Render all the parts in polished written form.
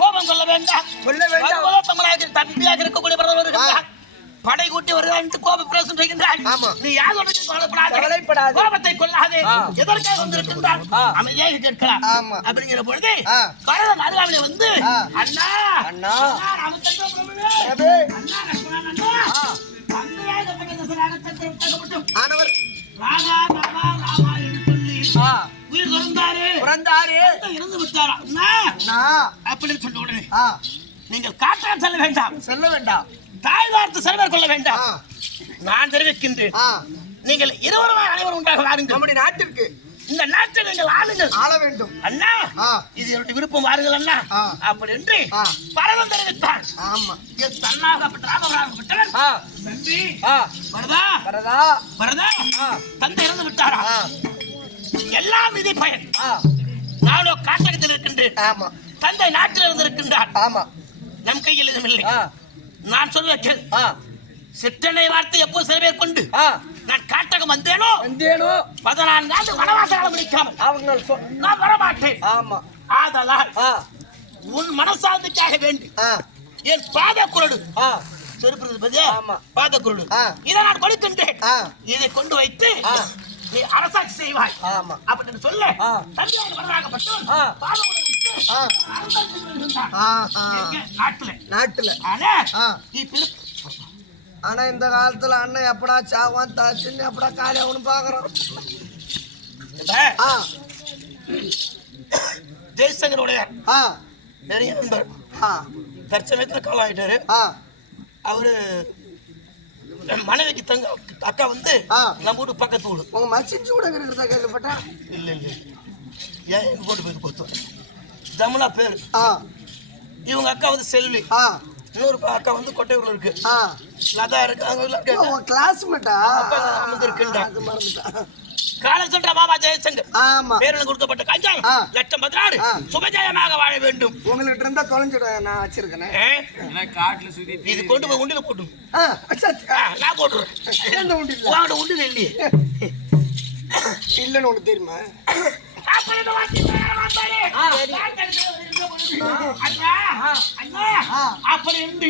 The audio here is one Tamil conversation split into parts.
கோபம் சொல்ல வேண்டாம். தமிழக தம்பியாக இருக்கக்கூடிய பிரதமர் இருக்கின்றார். படை கூட்டி வருகிறான் கோப பிரசம் செய்கின்றான். நீ யாரோட கவலைப்படாதே, கோபத்தை கொள்ளாதே. எதற்காக வந்திருக்கின்றான் அமைதியாக கேட்கலாம். அப்படிங்கிற பொழுது பரதன் அருகாமையிலே வந்து அண்ணா அண்ணா உயிர் இறந்து விட்டாரா அப்படின்னு சொன்ன உடனே நீங்கள் காட்டால் செல்ல வேண்டாம், செல்ல வேண்டாம். தாய் வார்த்தை செல்வர் கொள்ள வேண்டாம். நான் தெரிவிக்கின்றேன். நீங்கள் இருவரும் அனைவரும் உண்டாக வாருங்கள். நம்முடைய நாட்டிற்கு, இந்த நாட்டை நீங்கள் ஆளுங்கள், ஆள வேண்டும் அண்ணா. இது என்னுடைய விருப்பம், வாருங்கள் அண்ணா அப்படி என்று பரதன் தெரிவித்தார். தன்னாகப்பட்ட ராமபுரம் தம்பி வரதா வரதா வரதா தந்தை இறந்து விட்டாரா? எல்லாம் விதி பயன். நானோ காட்டகத்தில் இருக்கின்றேன். தந்தை நாட்டில் இருந்திருக்கின்றார். நம் கையில் எதுவும் இல்லை. நான் சொல்ல சிற்றனை வார்த்தை எப்போ சிலவே கொண்டு நான் காட்டகம் வந்தேனோ 14 ஆண்டு வனவாசம் முடிக்காமல் நான் வரமாட்டேன். ஆதலால் உன் மனசாந்திக்காக வேண்டி என் பாத குரடு பாத குரடு இதை நான் கொடுக்கின்றேன். இதை கொண்டு வைத்து நீ அரசாட்சி செய்வாய் அப்படின்னு சொல்ல தந்தையாக வரலாகப்பட்டவன் ஆனா இந்த காலத்துல அண்ணன் எப்படா சாவான் தாச்சுன்னு எப்படா காலி ஆகணும் பாக்குறோம். ஜெய்சங்கருடைய நிறைய நண்பர் தற்சமயத்துல காலம் ஆயிட்டாரு. அவரு மனைவிக்கு தங்க அக்கா வந்து நம்ம வீட்டு பக்கத்து வீடு. உங்க மச்சிச்சு கூட இருக்கிறதா கேள்விப்பட்டா? இல்ல இல்ல ஏன் எங்க போட்டு போய் பார்த்தோம். ஜமுனா பேரு. இவங்க அக்கா வந்து செல்வி. இன்னொரு அக்கா வந்து கொட்டையூர்ல இருக்கு. லதா இருக்கு. அவங்க கிளாஸ்மேட்டா இருக்குண்டா காலம் சொல்ற மாமா ஜெயசங்கர் பேரில் கொடுக்கப்பட்ட கஞ்சால் 1,16 சுபஜயமாக வாழ வேண்டும். உங்கள்கிட்ட இருந்தா தொலைஞ்சிட நான் வச்சிருக்கேன். காட்டுல சுத்தி இது கொண்டு போய் உண்டில போட்டு நான் போட்டுறேன். உண்டில இல்லையே இல்லன்னு உனக்கு தெரியுமா? அப்படி இருந்து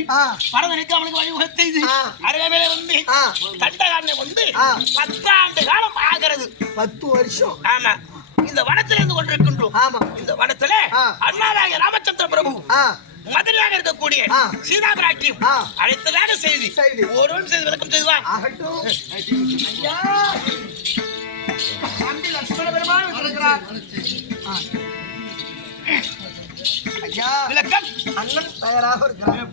பரதனுக்கு அவனுக்கு வழிவகுத்து அருகாமையில வந்து தண்டகாரனை வந்து 10 ஆண்டு காலம் ஆகிறது. 10 வருஷம். ஆமா, இந்த வனத்தில் இருந்து கொண்டிருக்கின்றோம். இந்த வனத்துல அண்ணாவாகிய ராமச்சந்திர பிரபு மதுரையாக இருக்கக்கூடிய சீதா பிராட்டியும் அழைத்ததாக செய்தி ஒருவன் செய்து விளக்கம் செய்வான். லட்சுமண பெருமாள் இருக்கிறார். விளக்கம் அண்ணன் தயாராக இருக்கிறார்.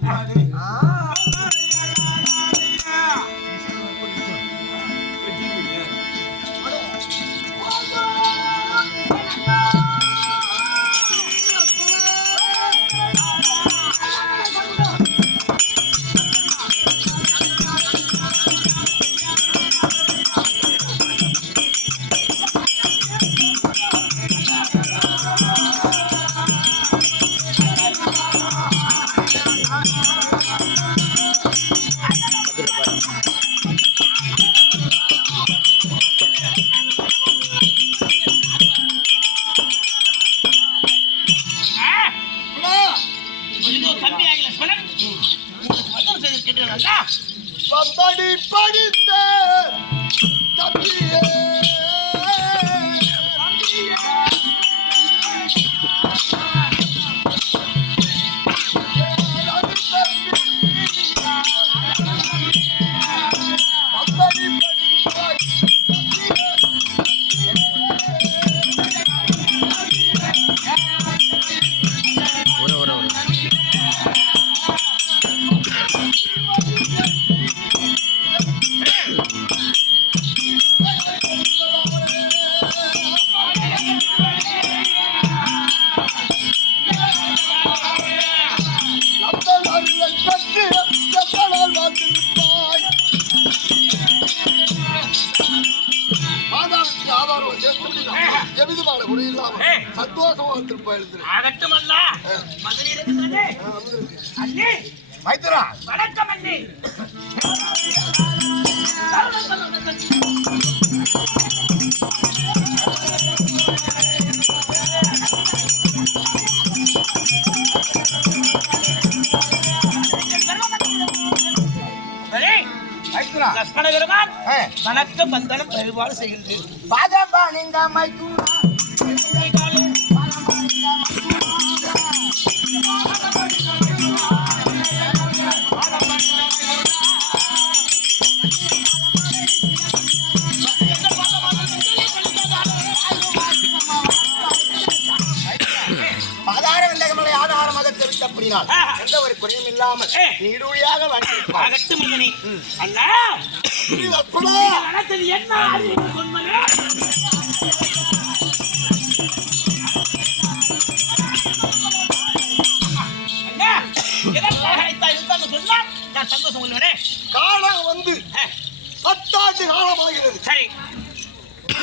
படிந்த தம்பியே வணக்கம் அண்ணே. அப்பன பெருமான் வணக்க பந்தனம் வழிபாடு செய்கின்றேன். எந்த ஒரு குறையும் இல்லாமல் நீடுழியாக அகட்டும் அண்ணா என்ன நான் சந்தோஷம் கொள்வேனே. காலம் வந்து 10 ஆண்டு காலமாகிறது. சரி,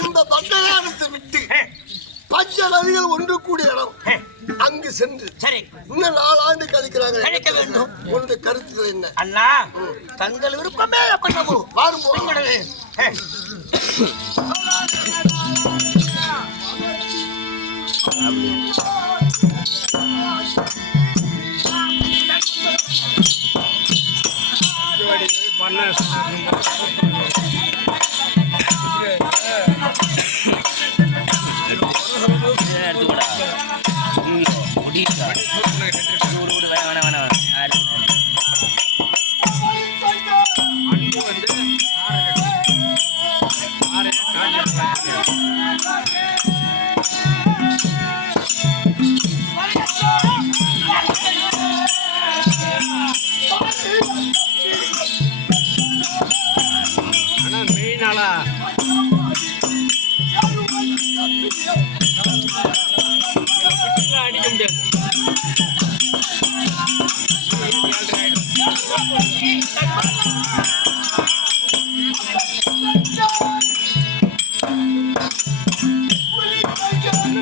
இந்த தண்டையானத்தை விட்டு பஞ்ச நதிகள் ஒன்று கூடிய இடம் அங்கு சென்று சரி இன்னும் 4 ஆண்டு கழிக்கிறாங்க. கழிக்க வேண்டும். உன்னுடைய கருத்துக்கள் என்ன? அண்ணா தங்கள் விருப்பமே பண்ணவோ வாரும் அடிக்க முடியாது.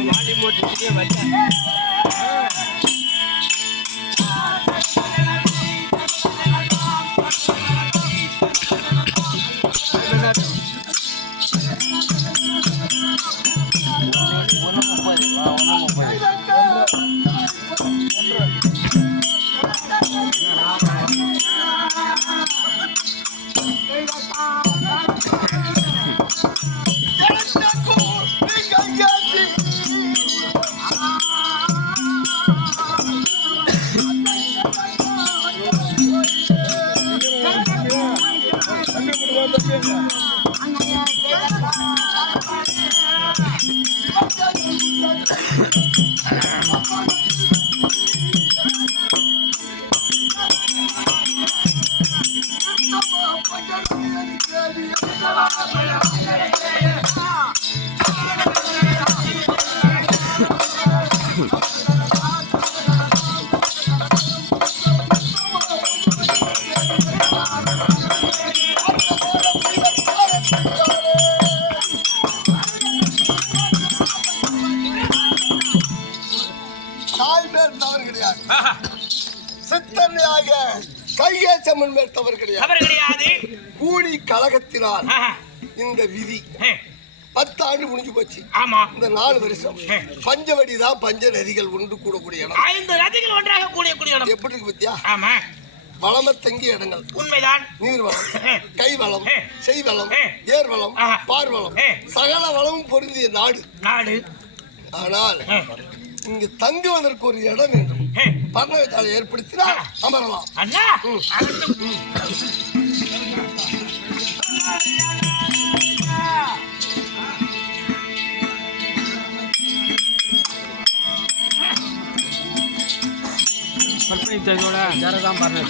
வாலி மோட்டு வச்ச கையேச்சம்மன் மேல் தவறு கிடையாது. கூடி கழகத்தினால் இந்த விதி 10 ஆண்டு முடிஞ்சு போச்சு. ஆமா, இந்த 4 வருஷம் பஞ்சவடி தான் பஞ்ச நதிகள் ஒன்று கூடக்கூடிய இடம். 5 நதிகள் ஒன்றாக கூடிய இடம். எப்படி இருக்கு பத்தியா? ஆமா, வளம தங்கிய இடங்கள். உண்மைதான். நீர்வளம், கைவளம், செய்வளம், ஏர்வளம், பார்வளம், சகல வளமும் பொருந்திய நாடு. ஆனால் இங்கு தங்குவதற்கு ஒரு இடம் வேண்டும். பர்ணவத்தால் ஏற்படுத்தினால் அமரலாம். அண்ணா கற்பனை தகவல ஜரதான் பாருங்க.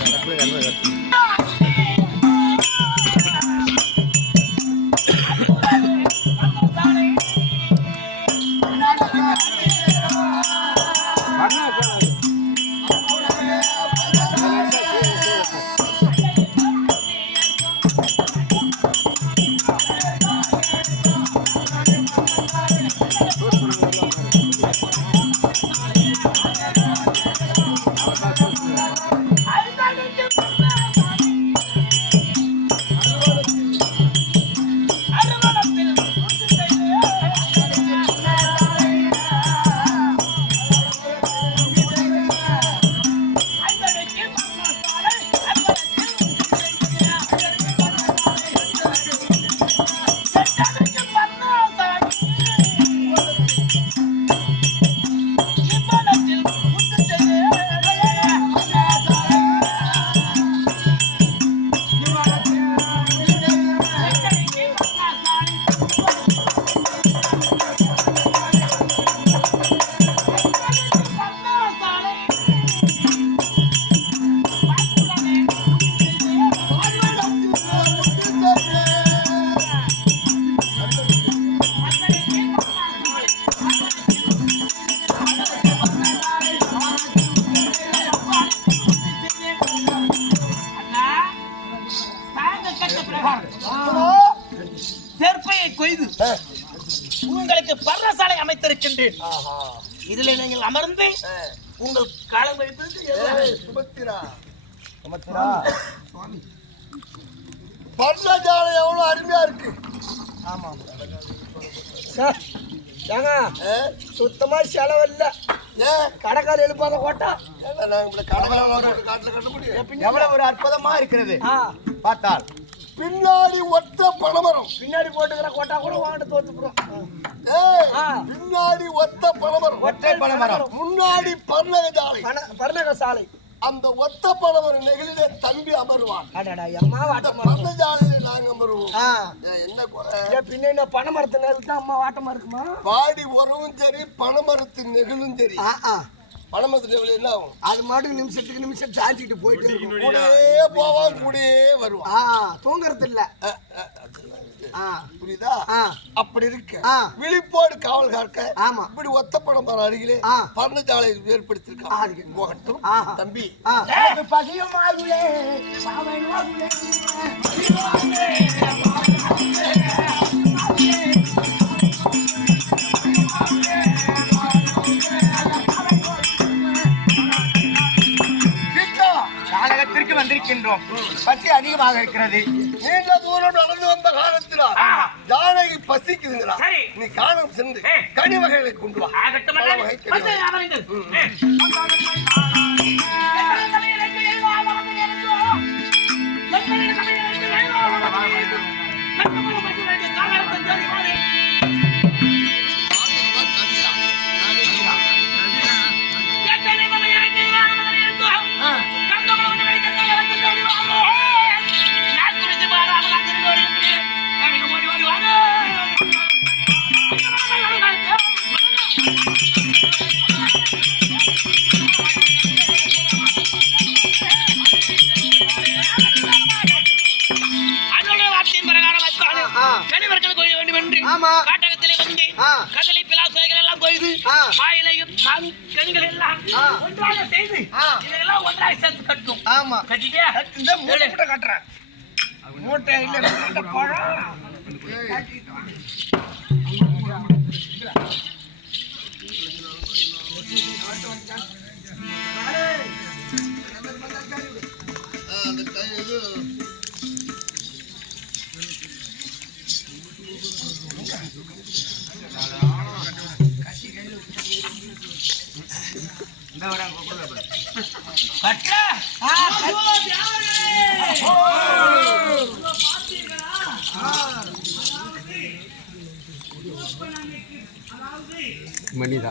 வருகின்றேன். இதில் நீங்கள் அமர்ந்து உங்கள் காலம் வைப்பதற்கு சுபத்திரா சுவாமி பர்ணஜாலம் எவ்வளவு அருமையா இருக்கு. ஆமா சார் ஏங்க சுத்தமா செலவில்லை. கடைக்கால் எழுப்பாத கோட்டா எவ்வளவு ஒரு அற்புதமா இருக்கிறது பார்த்தால். பின்னாடி ஒத்த பனைமரம், பின்னாடி போட்டுக்கிற கோட்டா கூட வாங்கிட்டு தோத்துக்கிறோம். பின்னாடி ஒத்த பனைமரம், ஒற்றை பனைமரம், முன்னாடி பர்ணக சாலை. அந்த ஒத்த பனைமரம் நெகிழிலே தம்பி அமருவான். பர்ணஜாலையில நாங்க அமருவோம். என்ன குறை பின்ன பனைமரத்து நெகிழ்தான் அம்மா வாட்டமா இருக்குமா? பாடி உறவும் சரி, பனைமரத்து நெகிழும் சரி. பனைமரத்து நெகிழ் என்ன ஆகும்? அது மாட்டுக்கு நிமிஷத்துக்கு நிமிஷம் சாஞ்சிட்டு போயிட்டு கூடயே போவான், கூடயே வருவான். தூங்குறது இல்ல. புரியுதா? அப்படி இருக்கு விழிப்போடு காவல் காக்க. ஆமா, இப்படி ஒத்த பனைமரம் அருகிலே பர்ணஜாலை ஏற்படுத்திருக்காங்க. போகட்டும் தம்பி. நாடகத்திற்கு வந்திருக்கின்றோம். பசி அதிகமாக இருக்கிறது. நீண்ட தூரம் நடந்து வந்த காலத்தில் ஜானகி பசிக்குதுங்களா? நீ காலம் சென்று கனி வகைகளை கொண்டு வா. காட்டகத்திலே வந்து கதலை பிலாசைகள் எல்லாம் கொய்து வாயிலையும் கனிகள் எல்லாம் ஒன்றாக செய்து இதெல்லாம் ஒன்றாக சேர்த்து கட்டும். ஆமா, கட்டிட்டே மூட்டை கட்டுறேன். மூட்டை இல்ல பழம். மணிதா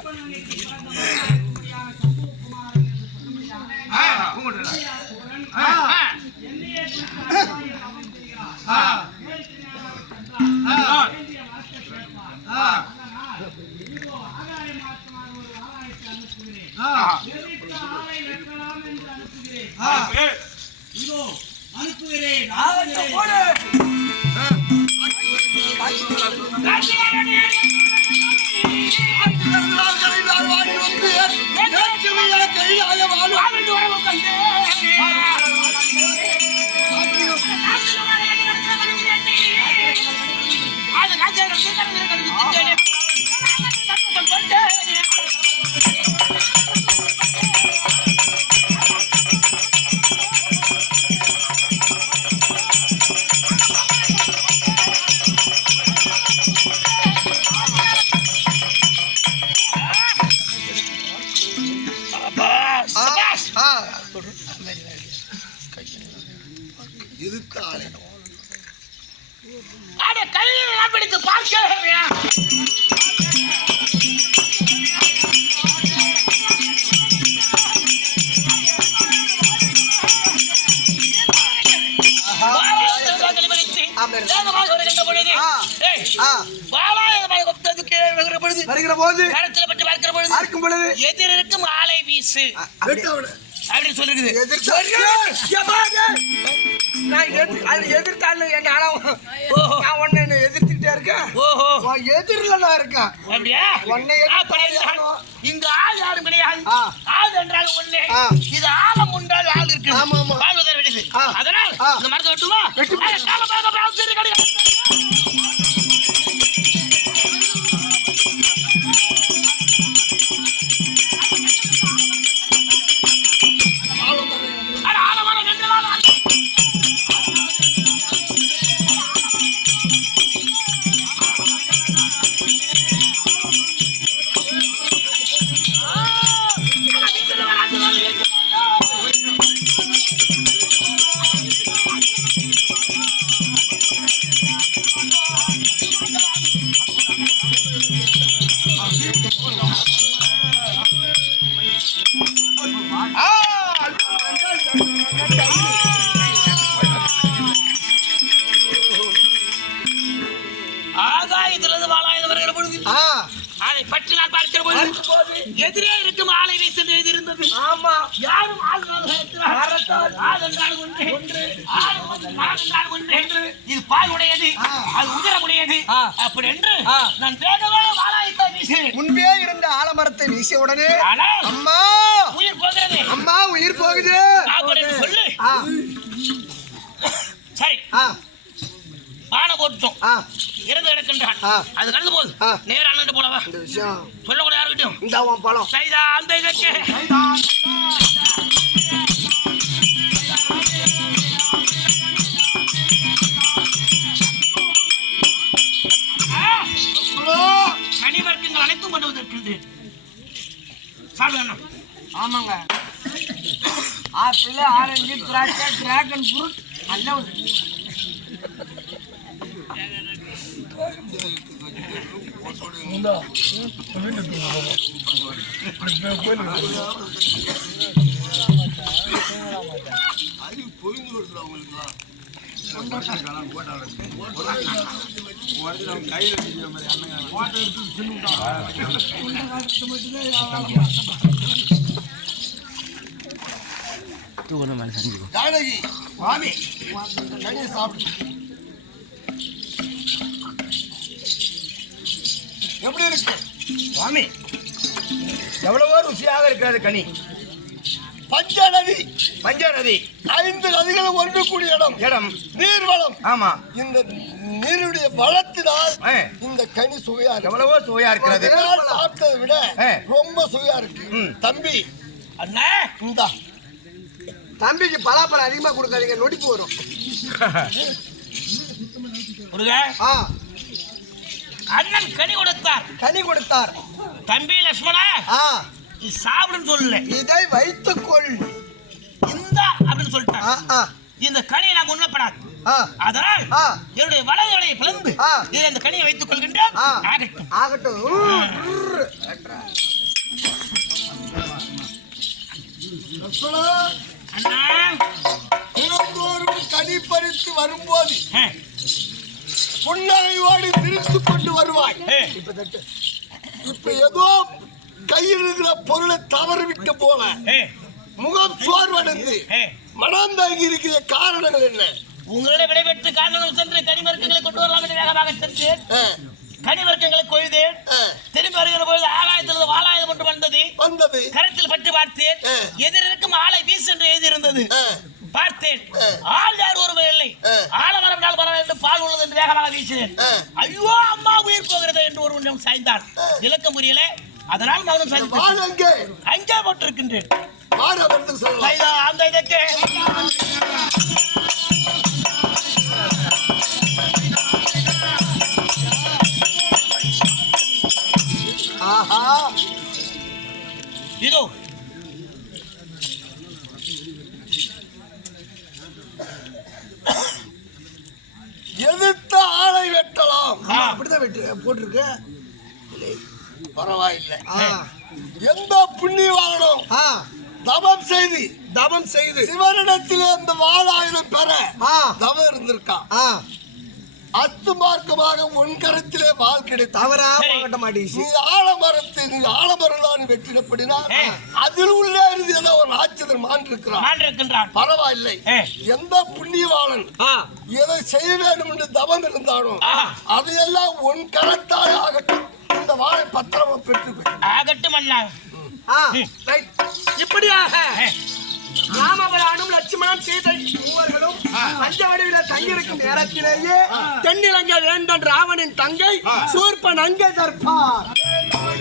பிடித்து பார்க்க வருகிற போது பார்க்கும் பொழுது எதிரிருக்கும் ஆலை வீசு அப்படின்னு சொல்லிருக்குது. எதிர்த்தாள் என்ன நான் ஒன்னு எதிர்த்துக்கிட்டே இருக்கேன். எதிரில நான் இருக்கேன். இங்க ஆள் யாரும் கிடையாது. ஆள் என்றாலும் ஒண்ணு. இது ஆழம் உண்டால் ஆள் இருக்கு. வாழ்வதை விடுது. அதனால் இந்த மரத்தை வெட்டுமா ஆகாயத்திலிருந்து வாழாயுதம் வருகிற பொழுது அதை பற்றி நான் பார்க்கிற பொழுது எதிரே இருக்கும் ஆளை வீசு எழுதியிருந்தது. ஆமா, யாரும் இது பாலுடையது, அது உதிரமுடையது அப்படி என்று நான் வேகமாக வாழாயத்தை வீசினேன். முன்பே இருந்த ஆலமரத்தை வீசிய உடனே அம்மா உயிர் போகிறது, அம்மா உயிர் போகுது அப்படின்னு சொல்லு. சரி, பானை போட்டோம், இறந்து கிடக்கின்றான். அது கடந்து போகுது, நேரம் அண்ணன் போலவா சொல்லக்கூட யாருக்கிட்டும் இந்த பழம் சைதா அந்த இதற்கு கனிவர்க்கங்கள் அனைத்தும் கொண்டு வந்திருக்கின்றேன். சாப்பிடணும். ஆமாங்க, ஆப்பிள், ஆரஞ்சு, திராட்சை, டிராகன் ஃப்ரூட் எல்லாம் ஜானகி வாமி கனியை சாப்பிடு. எப்படி இருக்கு சுவாமி? எவ்வளவோ ருசியாக இருக்கிறது கனி. பஞ்சநதி, பஞ்சநதி 5 நதிகளும் ஒன்று கூடிய இடம், நீர்வளம். ஆமா, இந்த நீருடைய வளத்தினால் இந்த கனி சுவையா இருக்கு. எவ்வளவோ சுவையா இருக்கிறது. சாப்பிட்டதை விட ரொம்ப சுவையா இருக்கு. தம்பி அண்ணா, இந்தா தம்பிக்கு பலாப்பழம் அதிகமா கொடுக்காதீங்க, நொடிப்பு வரும். அண்ணன் கனி கொடுத்தார், கனி கொடுத்தார். தம்பி லட்சுமணா சாப்பிடுன்னு சொல்லல, இதை வைத்துக்கொள் இந்த அப்படின்னு சொல்லிட்டான். இந்த கனியை நான் உண்ணப்படாது, அதனால் என்னுடைய வலதுடைய பிளந்து இதை இந்த கனியை வைத்துக் கொள்கின்றேன். ஆகட்டும் ஆகட்டும். அண்ணா, தினந்தோறும் கனி பறித்து வரும்போது புன்னகையோடு திரித்து கொண்டு வருவாய். இப்ப ஏதோ கையில் இருக்கிற பொருளை தவறு விட்ட போல முகம் சோர்வடைந்து மனம் தாங்கி இருக்கிற காரணங்கள் என்ன? உங்களுடைய விடைபெற்று காரணங்கள் சென்று கனிமர்க்கங்களை கொண்டு வரலாம் என்று வேகமாக சென்றேன். கனிவர்க்கங்களை கொய்தேன். திரும்பி வருகிற பொழுது ஆகாயத்திலிருந்து வாளாயுதம் ஒன்று வந்தது. கரத்தில் பட்டு பார்த்தேன். எதிரிருக்கும் ஆளை வீசு என்று எழுதியிருந்தது. பார்த்தேன், ஆள் யார் ஒருவர் இல்லை. ஆலமரம் பரவாயில்லை, பால் உள்ளது என்று வேகமாக வீசினேன். ஐயோ அம்மா உயிர் போகிறது என்று ஒருவன் சாய்ந்தான். விளக்க முடியல, அதனால் மௌனம் சாய்ந்தேன். அங்கே போட்டிருக்கின்றேன். அந்த இதற்கு இதோ எதிர்த்த ஆளை வெட்டலாம். அப்படிதான் போட்டிருக்கு. பரவாயில்லை. எந்த புண்ணியவானும் தவம் செய்து சிவனிடத்திலே அந்த வாளாயுதம் பெற தவம் இருந்திருக்கான். அத்துமார்க்கமாக உன் கரத்திலே வாழ் கிடைத்து ஆலமரம் வெற்றிடப்படினா அதில் உள்ளே இருந்து ஏதோ ஒரு ஆச்சரியம் மாண்டிருக்கிறான். பரவாயில்லை. எந்த புண்ணியவாளன் எதை செய்ய வேண்டும் என்று தவம் இருந்தானோ அதையெல்லாம் உன் கரத்தால் ஆகட்டும். இந்த வாழை பத்திரமா பெற்று ஆகட்டும் அண்ணா. இப்படியாக ராமபிரானும் லட்சுமணன் சீதை மூவர்களும் பஞ்சவடியில தங்கியிருக்கும் நேரத்திலேயே தென்னிலங்கை வேந்தன் ராவனின் தங்கை சூர்பன் அங்கே தற்பார்